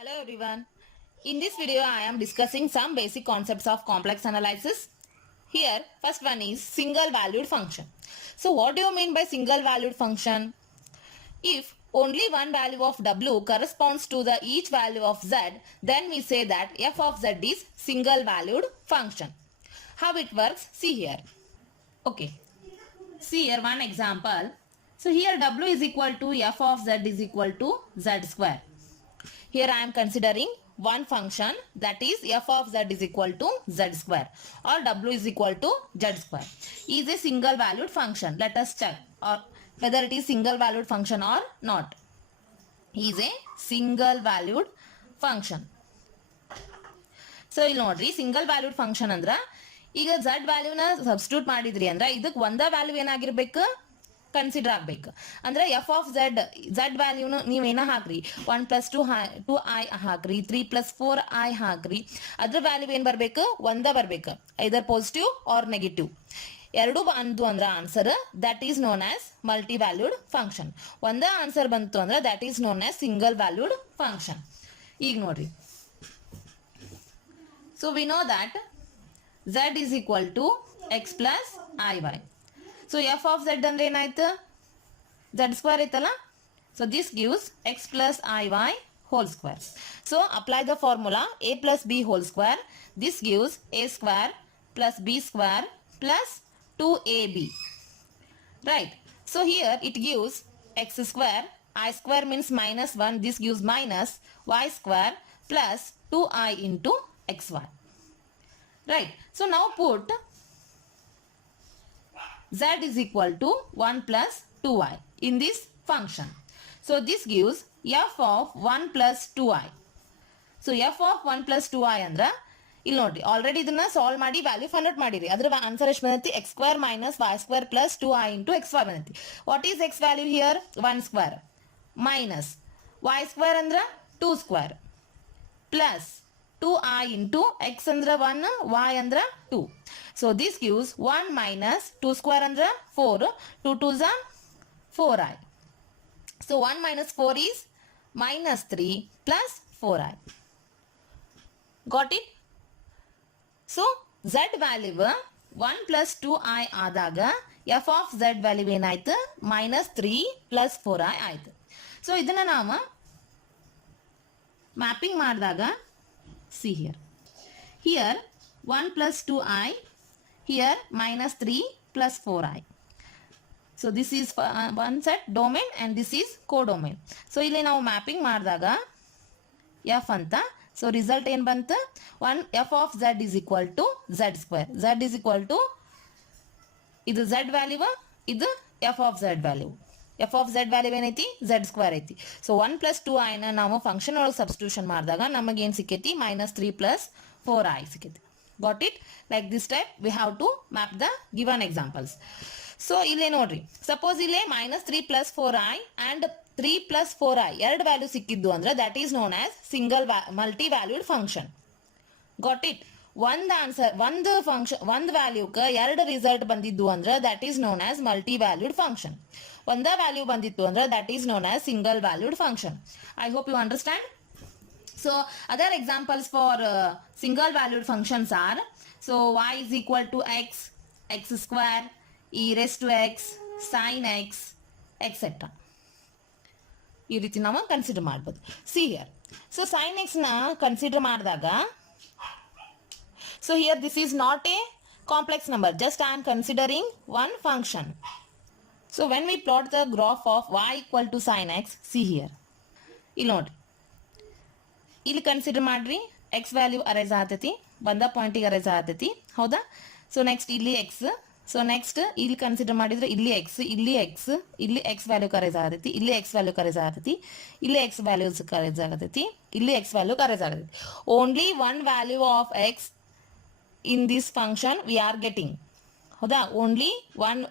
Hello everyone. In this video I am discussing some basic concepts of complex analysis. Here first one is single valued function. So what do you mean by single valued function? If only one value of w corresponds to the each value of z, then we say that f of z is single valued function. How it works? See here. Okay. See here one example. So here w is equal to f of z is equal to z square. Here I am considering one function, that is f of z is equal to z square or w is equal to z square. Is a single valued function. Let us check or whether it is single valued function or not. Is a single valued function. So ಇಲ್ಲಿ ನೋಡ್ರಿ single valued function ಅಂದ್ರ ಈಗ z ವ್ಯಾಲ್ಯೂನ substitute ಮಾಡಿದ್ರಿ ಅಂದ್ರ ಇದಕ್ಕೆ ಒಂದ value ಏನಾಗಿರ್ಬೇಕು consider ಆಗ್ಬೇಕು. ಅಂದ್ರೆ ಎಫ್ ಆಫ್ ಝಡ್ ವ್ಯಾಲ್ಯೂನ ನೀವೇನ ಹಾಕ್ರಿ 1 + 2i ಹಾಕ್ರಿ 3 + 4i ಹಾಕ್ರಿ ಅದ್ರ ವ್ಯಾಲ್ಯೂ ಏನ್ ಬರ್ಬೇಕು ಒಂದ ಬರ್ಬೇಕು, ಐದರ್ ಪಾಸಿಟಿವ್ ಆರ್ ನೆಗೆಟಿವ್ ಎರಡು ಬಂತು ಅಂದ್ರ answer that is known as multi valued function. ಒಂದ ಆನ್ಸರ್ ಬಂತು ಅಂದ್ರ that is known as single valued function. ಈಗ ನೋಡ್ರಿ, so we know that z is equal to x plus iy. So f of z ಅಂದ್ರೆ ಏನಾಯ್ತು z square ಐತಲ್ಲ. So this gives x plus iy whole square. So apply the formula a plus b whole square. This gives a square plus b square plus 2ab. Right. So here it gives x square, I square means minus 1. This gives minus y square plus 2i into xy. Right. So now put z is equal to 1 plus 2i in this function. So this gives f of 1 plus 2i. So f of 1 plus 2i andra ಇಲ್ಲಿ ನೋಡ್ರಿ already ಇದನ್ನ solve ಮಾಡಿ value find out ಮಾಡಿರಿ. ಅದ್ರ answer ಎಷ್ಟು ಬಂದೈತಿ x square minus y square plus 2i into xy ಬಂದೈತಿ. What is x value here 1 square minus y square ಅಂದ್ರ 2 square plus 2i into x andra 1 y andra 2. So this gives 1 minus 2 square andra 4, 2 2s are 4i. So 1 minus 4 is minus 3 plus 4i. Got it? So z value 1 plus 2i ಆದಾಗ f of z value ಏನಾಯ್ತು minus 3 plus 4i ಆಯ್ತು. So ಇದನ್ನ ನಾವು mapping ಮಾಡಿದಾಗ see here 1 plus 2i, here minus 3 plus 4i. So this is one set domain and this is codomain. So ಇಲ್ಲಿ ನಾವು mapping ಮಾಡಿದಾಗ f ಅಂತ, so result ಏನು ಬಂತು 1 f of z is equal to z square. Z is equal to ಇದು z value, ಇದು f of z value. f of z value ಏನೈತಿ z square ಐತಿ. ಸೊ 1 plus 2i ನ ನಾವು ಫಂಕ್ಷನ್ ಒಳಗೆ ಸಬ್ಸ್ಟಿಟ್ಯೂಷನ್ ಮಾಡಿದಾಗ ನಮಗೆ ಏನು ಸಿಕ್ಕೈತಿ minus 3 plus 4i ಸಿಕ್ಕೈತಿ. Got it? Like this type we have to map the given examples. So ಇಲ್ಲೇ ನೋಡ್ರಿ, ಸಪೋಸ್ ಇಲ್ಲೇ minus 3 plus 4i and 3 plus 4i ಎರಡು ವ್ಯಾಲ್ಯೂ ಸಿಕ್ಕಿದ್ದು ಅಂದ್ರೆ that is known as single multi valued function. Got it? ಒಂದು answer ಒಂದು function ಒಂದು ವ್ಯಾಲ್ಯೂಕ್ಕೆ ಎರಡು ರಿಸಲ್ಟ್ ಬಂದಿದ್ದು ಅಂದ್ರೆ that is known as multi valued function. ಒಂದ ವ್ಯಾಲ್ಯೂ ಬಂದಿತ್ತು ಅಂದ್ರೆ that is known as single valued function. I hope you understand. So other examples for single valued functions are, so y is equal to x, x square, e raised to x, sin x, etc. ಈ ರೀತಿ ನಾವು consider ಮಾಡ್ಬೋದು. See here, so sin x ನ consider ಮಾಡಿದಾಗ, so here this is not a complex number, just I am considering one function. So when we plot the graph of y equal to sin x, see here, ಇಲ್ಲಿ ನೋಡ್ರಿ, ಇಲ್ಲಿ consider ಮಾಡ್ರಿ X value arise ಆಗ್ತೈತಿ, ಬಂದ ಪಾಯಿಂಟಿಗೆ arise ಆಗ್ತೈತಿ, ಹೌದಾ? So next ಇಲ್ಲಿ X, so next ಇಲ್ಲಿ ಕನ್ಸಿಡರ್ ಮಾಡಿದ್ರೆ ಇಲ್ಲಿ ಎಕ್ಸ್, ಇಲ್ಲಿ ಎಕ್ಸ್, ಇಲ್ಲಿ ಎಕ್ಸ್ ವ್ಯಾಲ್ಯೂ ಕರೇಜ್ ಆಗತೈತಿ, ಇಲ್ಲಿ ಎಕ್ಸ್ ವ್ಯಾಲ್ಯೂ ಕರೇಜ್ ಆಗತೈತಿ, ಇಲ್ಲಿ ಎಕ್ಸ್ ವ್ಯಾಲ್ಯೂಸ್ ಕರೇಜ್ ಆಗತೈತಿ, ಇಲ್ಲಿ ಎಕ್ಸ್ ವ್ಯಾಲ್ಯೂ ಕರೇಜ್ ಆಗತೈತಿ. Only one value of X in this function we are getting, ಹೌದಾ? Only one.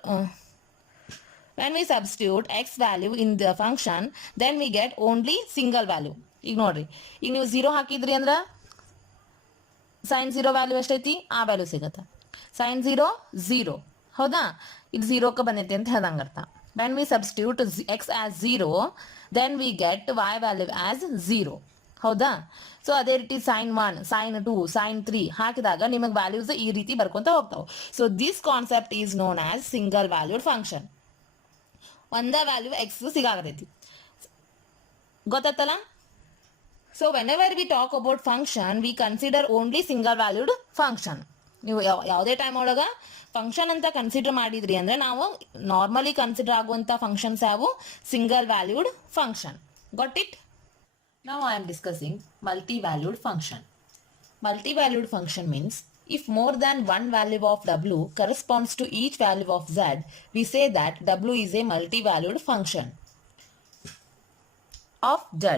when we substitute x value in the function, then we get only single value. ಈಗ ನೋಡ್ರಿ, ಈಗ ನೀವು 0 ಹಾಕಿದ್ರಿ ಅಂದ್ರೆ sin 0 ವ್ಯಾಲ್ಯೂ ಎಷ್ಟೈತಿ ಆ ವ್ಯಾಲ್ಯೂ ಸಿಗತ್ತೆ. sin 0 0, ಹೌದಾ? ಇಲ್ಲಿ 0ಕ್ಕೆ ಬಂದೈತಿ ಅಂತ ಹೇಳ್ದಂಗೆ ಅರ್ಥ. when we substitute x as 0, then we get y value as 0. ಹೌದಾ? ಸೊ ಅದೇ ರೀತಿ sin 1, sin 2, sin 3 ಹಾಕಿದಾಗ ನಿಮಗೆ ವ್ಯಾಲ್ಯೂಸ್ ಈ ರೀತಿ ಬರ್ಕೊಂತ ಹೋಗ್ತಾವೆ. So this concept is known as single valued function. ಒಂದ ವ್ಯಾಲ್ಯೂ ಎಕ್ಸ್ ಸಿಗಾಗತೈತಿ, ಗೊತ್ತಾತಲ್ಲ? So whenever we talk about function we consider only single valued function. ನೀವು ಯಾವುದೇ ಟೈಮ್ ಒಳಗೆ ಫಂಕ್ಷನ್ ಅಂತ ಕನ್ಸಿಡರ್ ಮಾಡಿದ್ರಿ ಅಂದ್ರೆ ನಾವು ನಾರ್ಮಲಿ ಕನ್ಸಿಡರ್ ಆಗುವಂಥ ಫಂಕ್ಷನ್ಸ್ ಯಾವು? Single valued function. Got it? Now I am discussing multi-valued function. Multi-valued function means if more than one value of w corresponds to each value of z, we say that w is a multi-valued function of z.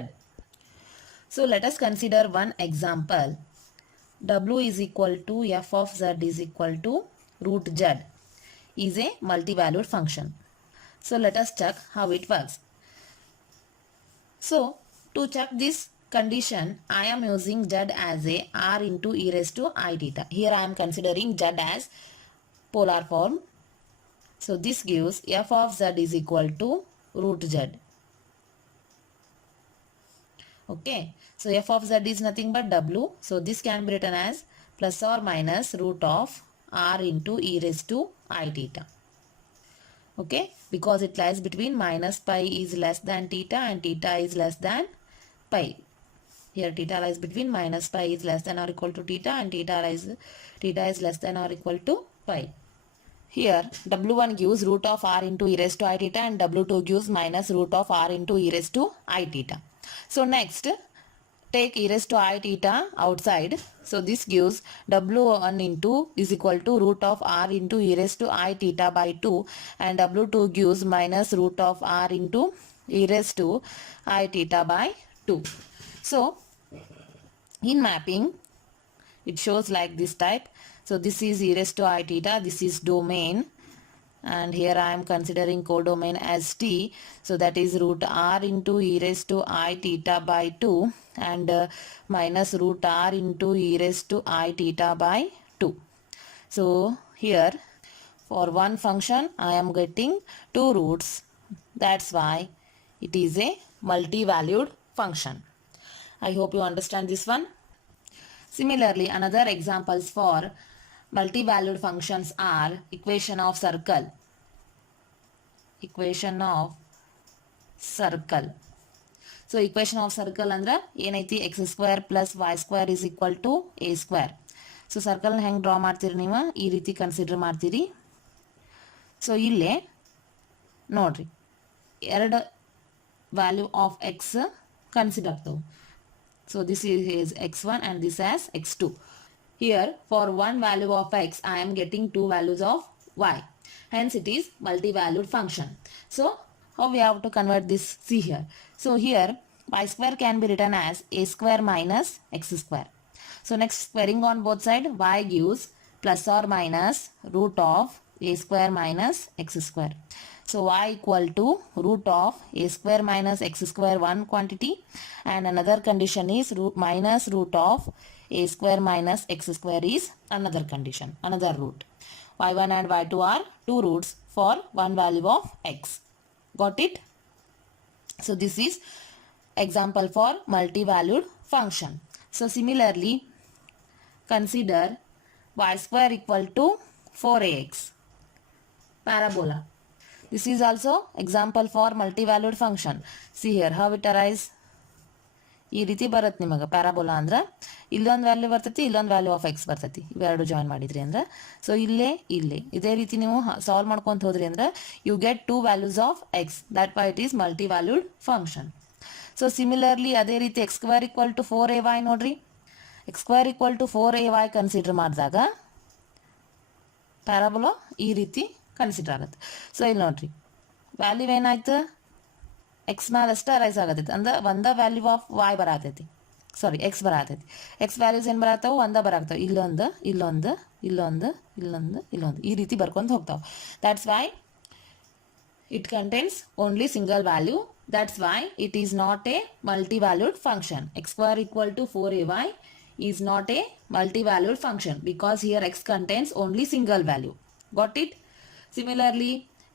So let us consider one example. W is equal to f of z is equal to root z is a multi-valued function. So let us check how it works. So to check this condition, I am using z as a r into e raised to I theta. Here I am considering z as polar form. So this gives f of z is equal to root z. Okay. So f of z is nothing but w. So this can be written as plus or minus root of r into e raised to I theta. Okay. Because it lies between minus pi is less than theta and theta is less than pi. Here theta lies between minus pi is less than or equal to theta and theta is less than or equal to pi. Here w1 gives root of r into e raised to I theta and w2 gives minus root of r into e raised to I theta. So next take e raised to I theta outside. So this gives w1 into is equal to root of r into e raised to I theta by 2 and w2 gives minus root of r into e raised to I theta by 2. So in mapping it shows like this type. So this is e raised to I theta, this is domain, and here I am considering codomain as t. So that is root r into e raised to I theta by 2 and minus root r into e raised to I theta by 2. So here for one function I am getting two roots. That's why it is a multi-valued function. I hope you understand this one. Similarly, another examples for multi-valued functions are equation of circle. Equation of circle. So equation of circle andra ಏನೈತಿ x square plus y square is equal to a square. So circle ಹೆಂಗೆ draw ಮಾಡ್ತೀರಿ ನೀವು? ಈ ರೀತಿ consider ಮಾಡ್ತೀರಿ. So ಇಲ್ಲೇ ನೋಡ್ರಿ ಎರಡು ವ್ಯಾಲ್ಯೂ ಆಫ್ x ಕನ್ಸಿಡರ್ ಆಗ್ತವೆ. So this is x1 and this as x2. Here for one value of x I am getting two values of y. Hence it is multi-valued function. So how we have to convert this? See here. So here y square can be written as a square minus x square. So next squaring on both sides, y gives plus or minus root of a square minus x square. So y equal to root of a square minus x square one quantity and another condition is minus root of a square minus x square is another condition, another root. y1 and y2 are two roots for one value of x. Got it? So this is example for multi-valued function. So similarly consider y square equal to 4ax parabola. This is also example for multi-valued function. See here how it arises. ಈ ರೀತಿ ಬರುತ್ತೆ ನಿಮಗೆ parabola ಅಂದ್ರೆ ಇಲ್ಲೊಂದು value ಬರ್ತೈತಿ, ಇಲ್ಲೊಂದು value of X ಬರ್ತೈತಿ. ಇವೆರಡು ಜಾಯಿನ್ ಮಾಡಿದ್ರಿ ಅಂದ್ರೆ ಸೊ ಇಲ್ಲೇ ಇದೇ ರೀತಿ ನೀವು ಸಾಲ್ವ್ ಮಾಡ್ಕೊಂತ ಹೋದ್ರಿ ಅಂದ್ರೆ you get two values of X. That why it is multi valued function. So similarly ಅದೇ ರೀತಿ X square equal to 4ay ನೋಡ್ರಿ. X square equal to 4ay consider ಮಾಡಿದಾಗ ಪ್ಯಾರಾಬೋಲಾ ಈ ರೀತಿ ಕನ್ಸಿಡರ್ ಆಗುತ್ತೆ. ಸೊ ಇಲ್ಲಿ ನೋಡ್ರಿ ವ್ಯಾಲ್ಯೂ ಏನಾಯ್ತು, ಎಕ್ಸ್ ಮೇಲೆ ಅಷ್ಟೇ ರೈಸ್ ಆಗತೈತಿ ಅಂದ್ರೆ ಒಂದ ವ್ಯಾಲ್ಯೂ ಆಫ್ ವಾಯ್ ಬರತೈತಿ, ಸಾರಿ ಎಕ್ಸ್ ಬರತೈತಿ. ಎಕ್ಸ್ ವ್ಯಾಲ್ಯೂಸ್ ಏನು ಬರತ್ತವು? ಒಂದ ಬರಾಗ್ತಾವೆ. ಇಲ್ಲೊಂದು ಇಲ್ಲೊಂದು ಇಲ್ಲೊಂದು ಇಲ್ಲೊಂದು ಇಲ್ಲೊಂದು ಈ ರೀತಿ ಬರ್ಕೊಂಡು ಹೋಗ್ತಾವೆ. That's why it contains only single value. That's why it is not a multi-valued function. X square equal to 4ay is not a multi-valued function because here x contains only single value. Got it? Similarly,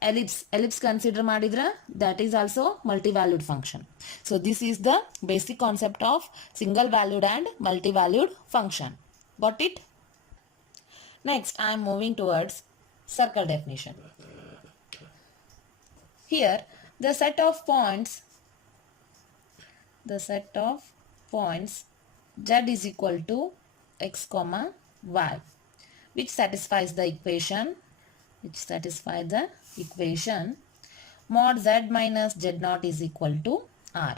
ellipse consider madidra, that is also multi-valued function. So this is the basic concept of single valued and multi-valued function. Got it? Next I am moving towards circle definition. Here the set of points z is equal to x comma y, which satisfies the equation mod z minus z naught is equal to r.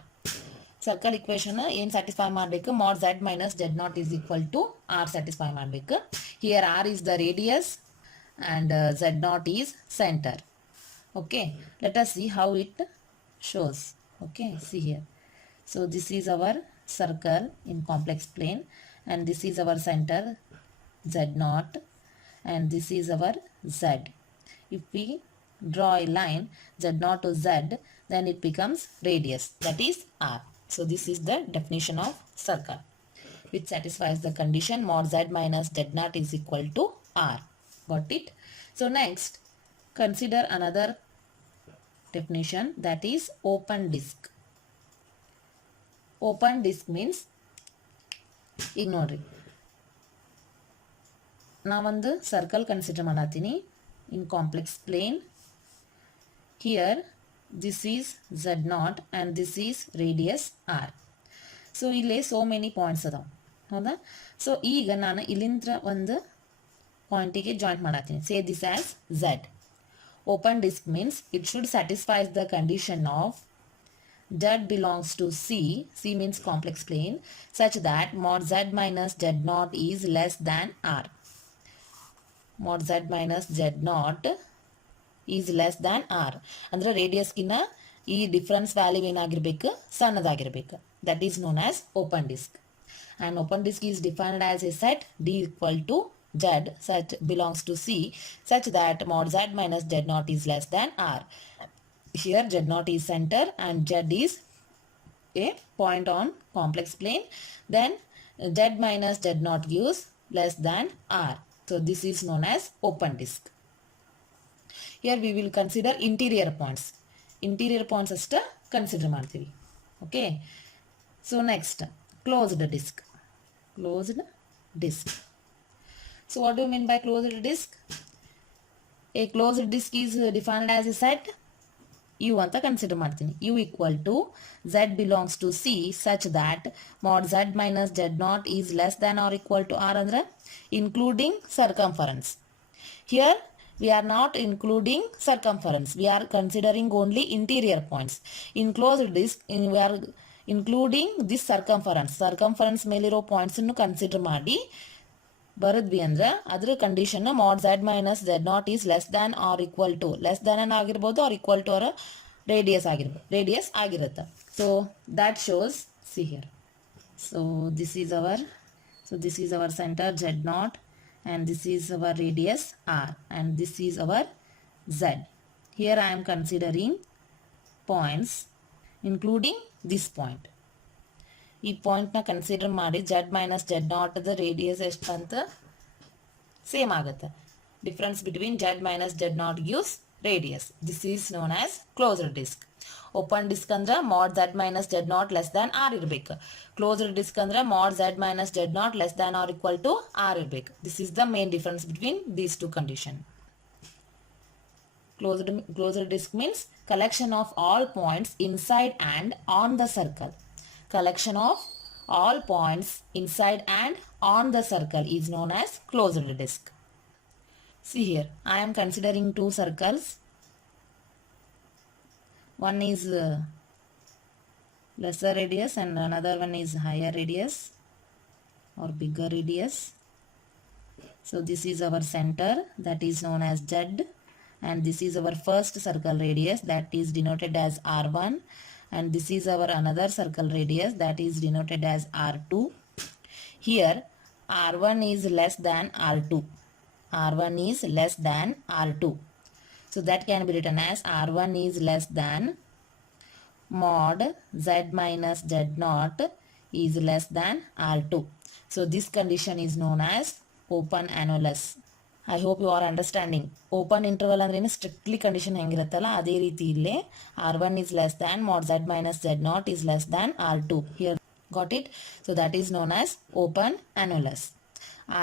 Circle equation ಏನು satisfy ಮಾಡಬೇಕು, mod z minus z naught is equal to r satisfy ಮಾಡಬೇಕು. Here r is the radius and z naught is center. Okay, let us see how it shows. Okay, see here. So this is our circle in complex plane and this is our center z naught and this is our z. If we draw a line z naught to z, then it becomes radius, that is r. So this is the definition of circle, which satisfies the condition mod z minus z naught is equal to r. Got it? So next consider another definition, that is open disk. Open disk means, ಈಗ ನೋಡ್ರಿ, ನಾವೊಂದು circle consider ಮಾಡತ್ತೀನಿ in complex plane. Here this is z naught and this is radius r. So ಇಲ್ಲಿ so many points ಅದಾವ, ಹೌದಾ? So ಈಗ ನಾನು ಇಲ್ಲಿಂದ ಒಂದು ಪಾಯಿಂಟಿಗೆ joint ಮಾಡತ್ತೀನಿ. Say this as z. Open disk means it should satisfy the condition of z belongs to C means complex plane, such that mod z minus z naught is less than r. Mod z minus z naught is less than r. ಅಂದ್ರೆ radius ಗಿನ್ನ ಈ difference value ಏನಾಗಿರಬೇಕು, ಸಣ್ಣದಾಗಿರಬೇಕು. That is known as open disk. And open disk is defined as a set D equal to z such belongs to C such that mod z minus z naught is less than r. Here z naught is center and z is a point on complex plane. Then z minus z naught gives less than r. So this is known as open disk. Here we will consider interior points. Interior points ಅಷ್ಟ consider ಮಾಡ್ತೀವಿ. Okay. So next closed disk. Closed disk. So what do you mean by closed disk? A closed disk is defined as a set U ಅಂತ consider ಮಾಡ್ತೀನಿ. U equal to z belongs to C such that mod z minus z naught is less than or equal to r ಅಂದ್ರೆ including circumference. Here we are not including circumference. We are considering only interior points. In closed disk we are including this circumference. Circumference ಮೇಲಿರೋ points ಅನ್ನು consider ಮಾಡಿ ಬರದ್ವಿ ಅಂದ್ರೆ ಅದರ condition mod z minus z naught is less than or equal to, less than ಆಗಿರ್ಬೋದು or equal to or radius ಆಗಿರುತ್ತೆ. So that shows, see here. So this is our center z naught and this is our radius r and this is our z. Here I am considering points including this point. ಈ ಪಾಯಿಂಟ್ನ consider ಮಾಡಿ z minus z naught the radius ಎಷ್ಟು ಅಂತ same ಆಗುತ್ತೆ. Difference between z minus z naught gives radius. This is known as closed disk. Open disk ಅಂದ್ರೆ mod z minus z naught less than r ಇರಬೇಕು. Closed disk ಅಂದ್ರೆ mod z minus z naught less than R equal to r ಇರಬೇಕು. This is the main difference between these two condition. Closed disk means collection of all points inside and on the circle. Collection of all points inside and on the circle is known as closed disk. See here, I am considering two circles. One is lesser radius and another one is higher radius or bigger radius. So this is our center, that is known as Z, and this is our first circle radius, that is denoted as R1, and this is our another circle radius, that is denoted as R2. Here R1 is less than R2. R1 is less than R2. So that can be written as R1 is less than mod Z minus Z naught is less than R2. So this condition is known as open annulus. I hope you are understanding. Open interval ಅಂದ್ರೆ ಏನು, strictly condition ಹೆಂಗಿರುತ್ತಲ್ಲ ಅದೇ ರೀತಿ ಇಲ್ಲೇ R1 is less than mod z minus z0 is less than R2. Here, got it? So that is known as open annulus.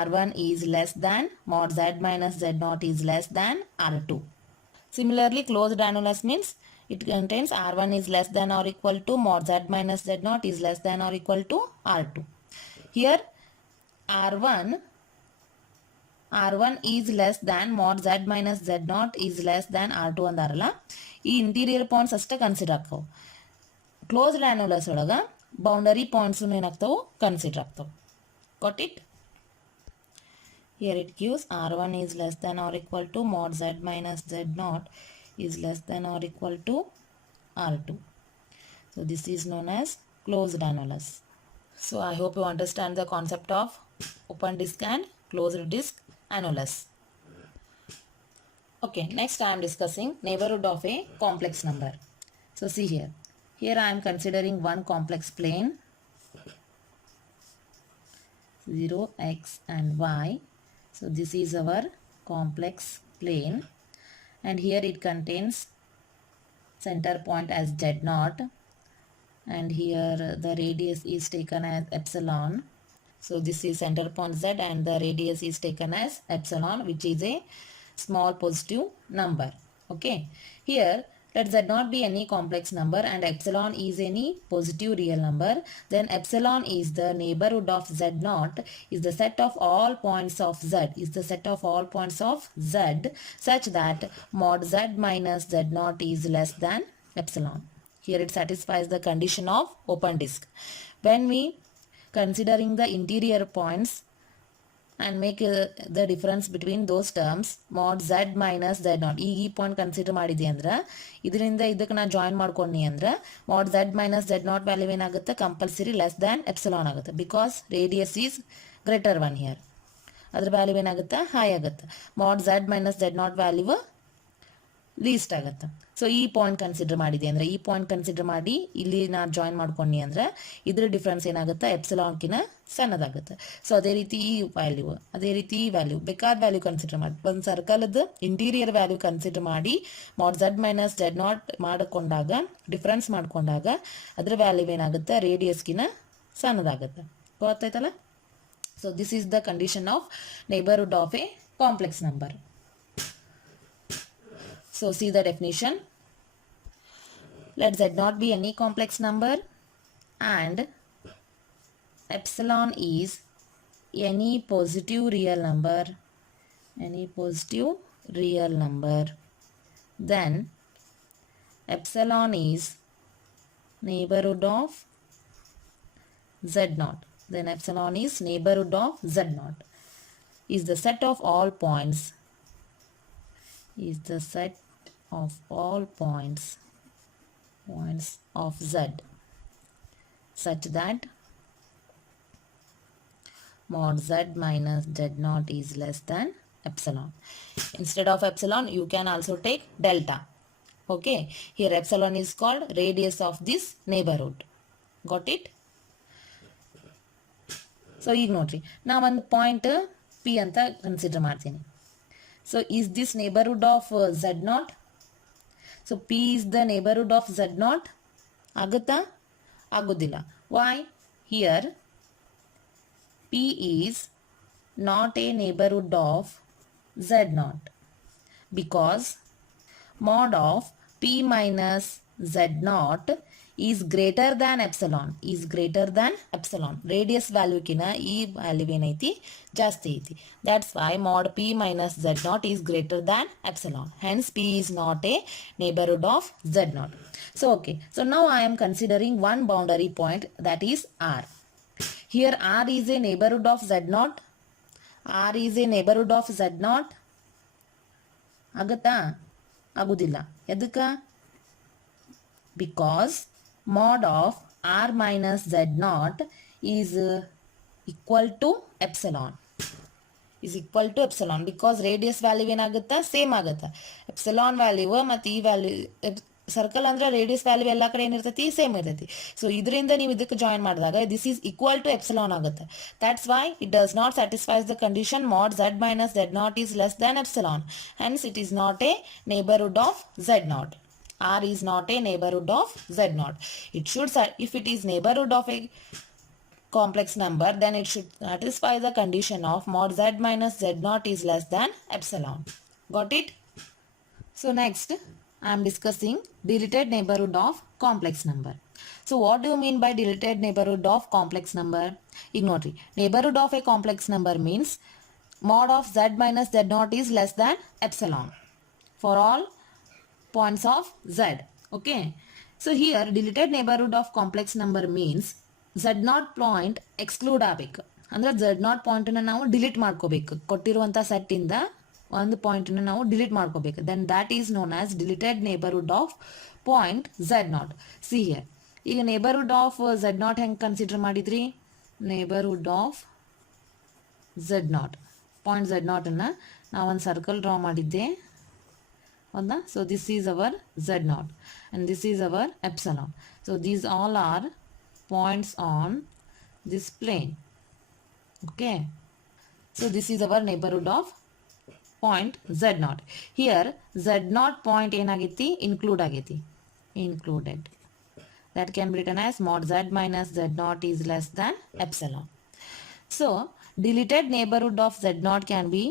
R1 is less than mod z minus z0 is less than R2. Similarly, closed annulus means it contains R1 is less than or equal to mod z minus z0 is less than or equal to R2. Here R1 is less than mod z minus z0 is less than R2 ಅಂದಾರಲ್ಲ, ಈ interior points ಅಷ್ಟೇ consider ಆಗ್ತಾವೆ. Closed ಆ್ಯನುಲಸ್ ಒಳಗೆ boundary points ಏನಾಗ್ತಾವೆ, consider ಆಗ್ತಾವೆ. Got it? Here it gives R1 is less than or equal to mod z minus z0 is less than or equal to R2. So this is known as closed annulus. So I hope you understand the concept of open disk and closed disk annulus. Okay, next I am discussing neighborhood of a complex number. So see here. Here I am considering one complex plane 0, x and y. So this is our complex plane, and here it contains center point as z0, and here the radius is taken as epsilon. So this is center point z and the radius is taken as epsilon, which is a small positive number. Okay, here let z not be any complex number and epsilon is any positive real number. Then epsilon is the neighborhood of z naught, is the set of all points of z, is the set of all points of z such that mod z minus z naught is less than epsilon. Here it satisfies the condition of open disk. When we considering the interior points and make the difference between those terms, mod z minus z0, ಈ point consider ಮಾಡಿದೆ ಅಂದ್ರೆ ಇದರಿಂದ ಇದಕ್ಕೆ ನಾ join ಮಾಡ್ಕೊಂಡಿ ಅಂದ್ರೆ mod z minus z0 value ಏನಾಗುತ್ತೆ, compulsory less than epsilon ಆಗುತ್ತೆ, because radius is greater one here. ಅದ್ರ ವ್ಯಾಲ್ಯೂ ಏನಾಗುತ್ತೆ, ಹೈ ಆಗುತ್ತೆ. mod z minus z0 value least ಆಗುತ್ತೆ. ಸೊ ಈ ಪಾಯಿಂಟ್ ಕನ್ಸಿಡರ್ ಮಾಡಿದೆ ಅಂದ್ರೆ, ಈ ಪಾಯಿಂಟ್ ಕನ್ಸಿಡರ್ ಮಾಡಿ ಇಲ್ಲಿ ನಾನು ಜಾಯಿನ್ ಮಾಡ್ಕೊಂಡಿ ಅಂದ್ರೆ ಇದ್ರ ಡಿಫ್ರೆನ್ಸ್ ಏನಾಗುತ್ತೆ, ಎಪ್ಸಿಲಾನ್ಕಿನ ಸಣ್ಣದಾಗುತ್ತೆ. ಸೊ ಅದೇ ರೀತಿ ಈ ವ್ಯಾಲ್ಯೂ, ಅದೇ ರೀತಿ ಈ ವ್ಯಾಲ್ಯೂ, ಬೇಕಾದ ವ್ಯಾಲ್ಯೂ ಕನ್ಸಿಡರ್ ಮಾಡಿ ಒಂದು ಸರ್ಕಲ್ದು ಇಂಟೀರಿಯರ್ ವ್ಯಾಲ್ಯೂ ಕನ್ಸಿಡರ್ ಮಾಡಿ mod z minus z0 ಮಾಡಿಕೊಂಡಾಗ, ಡಿಫ್ರೆನ್ಸ್ ಮಾಡ್ಕೊಂಡಾಗ ಅದ್ರ ವ್ಯಾಲ್ಯೂ ಏನಾಗುತ್ತೆ, ರೇಡಿಯಸ್ಕಿನ ಸಣ್ಣದಾಗುತ್ತೆ. ಗೊತ್ತಾಯ್ತಲ್ಲ? So this is the condition of neighbourhood of A complex number. So see the definition. Let z not be any complex number and epsilon is any positive real number, any positive real number, then epsilon is neighborhood of z naught, then epsilon is neighborhood of z naught, is the set of all points, is the set of all points of z such that mod z minus z0 is less than epsilon. Instead of epsilon you can also take delta. Okay, here epsilon is called radius of this neighborhood. Got it? So ಈಗ ನೋಡ್ರಿ, ನಾ ಒಂದು point P ಅಂತ consider ಮಾಡ್ತೀನಿ. So is this neighborhood of z0? So P is the neighborhood of z0. ಆಗುತ್ತಾ? ಆಗೋದಿಲ್ಲ. Why? Here P is not a neighborhood of z0 because mod of P minus z0 is greater than epsilon, is greater than epsilon. Radius value kina ee value enaiti ಜಾಸ್ತಿ ಐತಿ. That's why mod P minus z0 is greater than epsilon. Hence P is not a neighborhood of z0. So okay, so now I am considering one boundary point, that is R. Here R is a neighborhood of z0. R is a neighborhood of z0. ಆಗುತ್ತಾ? ಆಗುದಿಲ್ಲ. ಎದಕ್ಕ? Because mod of r minus z0 is equal to epsilon, is equal to epsilon, because radius value ಏನಾಗುತ್ತಾ, same ಆಗುತ್ತಾ. Epsilon value ಮತ್ತು ಈ value circle ಅಂದ್ರೆ radius value ಎಲ್ಲ ಕಡೆ ಏನಿರ್ತೈತಿ ಸೇಮ್ ಇರ್ತೈತಿ. ಸೊ ಇದರಿಂದ ನೀವು ಇದಕ್ಕೆ ಜಾಯಿನ್ ಮಾಡಿದಾಗ this is equal to epsilon ಆಗುತ್ತೆ. That's why it does not satisfies the condition mod z minus z not is less than epsilon. Hence it is not a neighbourhood of z not. R is not a neighborhood of z naught. It should, if it is neighborhood of a complex number, then it should satisfy the condition of mod z minus z naught is less than epsilon. Got it? So next, I am discussing deleted neighborhood of complex number. So what do you mean by deleted neighborhood of complex number? Ignore it. Neighborhood of a complex number means mod of z minus z naught is less than epsilon for all points of z. Okay. So here deleted neighborhood of complex number means z naught point exclude ಆಗಬೇಕು. ಅಂದ್ರೆ z naught point ಅನ್ನು ನಾವು delete ಮಾಡ್ಕೋಬೇಕು. ಕೊಟ್ಟಿರುವಂತ set ಇಂದ ಒಂದು point ಅನ್ನು ನಾವು delete ಮಾಡ್ಕೋಬೇಕು. Then that is known as deleted neighborhood of point z naught. See here. ಈಗ neighborhood of z naught ಹೆಂಗ್ ಕನ್ಸಿಡರ್ ಮಾಡಿದ್ರಿ? neighborhood of z naught. Point z naught ಅನ್ನ ನಾವು ಒಂದು ಸರ್ಕಲ್ ಡ್ರಾ ಮಾಡಿದ್ದೆ. So this is our z naught and this is our epsilon. So these all are points on this plane. Okay. So this is our neighborhood of point z naught. Here z naught point ಏನಾಗೈತಿ? include ಆಗೈತಿ. included. That can be written as mod z minus z naught is less than epsilon. So deleted neighborhood of z naught can be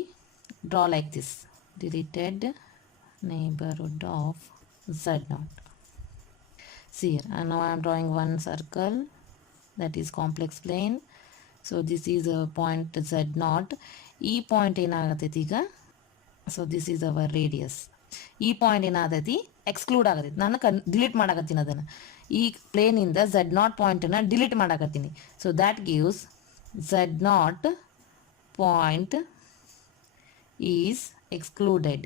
drawn like this. Deleted neighborhood of z naught. See here, and now I am drawing one circle that is complex plane. So this is a point z naught. E point ಏನಾಗತೈತಿ ಈಗ? So this is our radius. ಈ point ಏನಾಗತೈತಿ? Exclude ಆಗತೈತಿ. ನಾನು delete ಮಾಡಕತ್ತೀನಿ ಅದನ್ನು. ಈ plane ಇಂದ z naught point ಅನ್ನ delete ಮಾಡಕತ್ತೀನಿ. So that gives z naught point is excluded.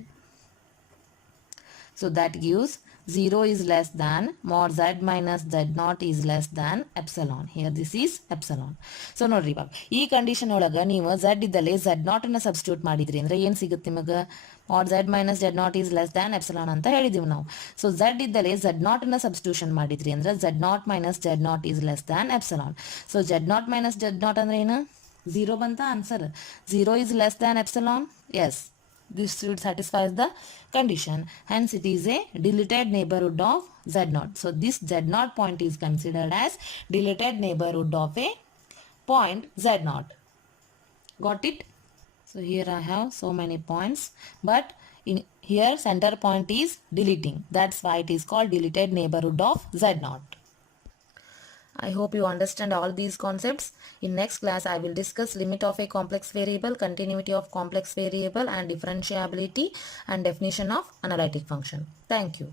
So that gives 0 is less than mod z minus z naught is less than epsilon. Here this is epsilon. So ನೋಡ್ರಿ ಇವಾಗ ಈ condition ಒಳಗ ನೀವು z ಇದ್ದಲ್ಲಿ z naught ಅನ್ನ substitute ಮಾಡಿದ್ರಿ ಅಂದ್ರೆ ಏನು ಸಿಗುತ್ತೆ ನಿಮಗೆ? mod z minus z naught is less than epsilon ಅಂತ ಹೇಳಿದೀವಿ ನಾವು. ಸೊ z ಇದ್ದಲ್ಲಿ z naught ಅನ್ನ ಸಬ್ಸ್ಟಿಟ್ಯೂಷನ್ ಮಾಡಿದ್ರಿ ಅಂದ್ರೆ z naught minus z naught is less than epsilon. So z naught minus z naught ಅಂದ್ರೆ ಏನು? 0 ಬಂತ answer. 0 is less than epsilon? Yes. This should satisfy the condition. Hence it is a deleted neighborhood of z naught. So this z naught point is considered as deleted neighborhood of a point z naught. Got it? So here I have so many points, but in here center point is deleting. That's why it is called deleted neighborhood of z naught. I hope you understand all these concepts. In next class, I will discuss limit of a complex variable, continuity of complex variable, and differentiability and definition of analytic function. Thank you.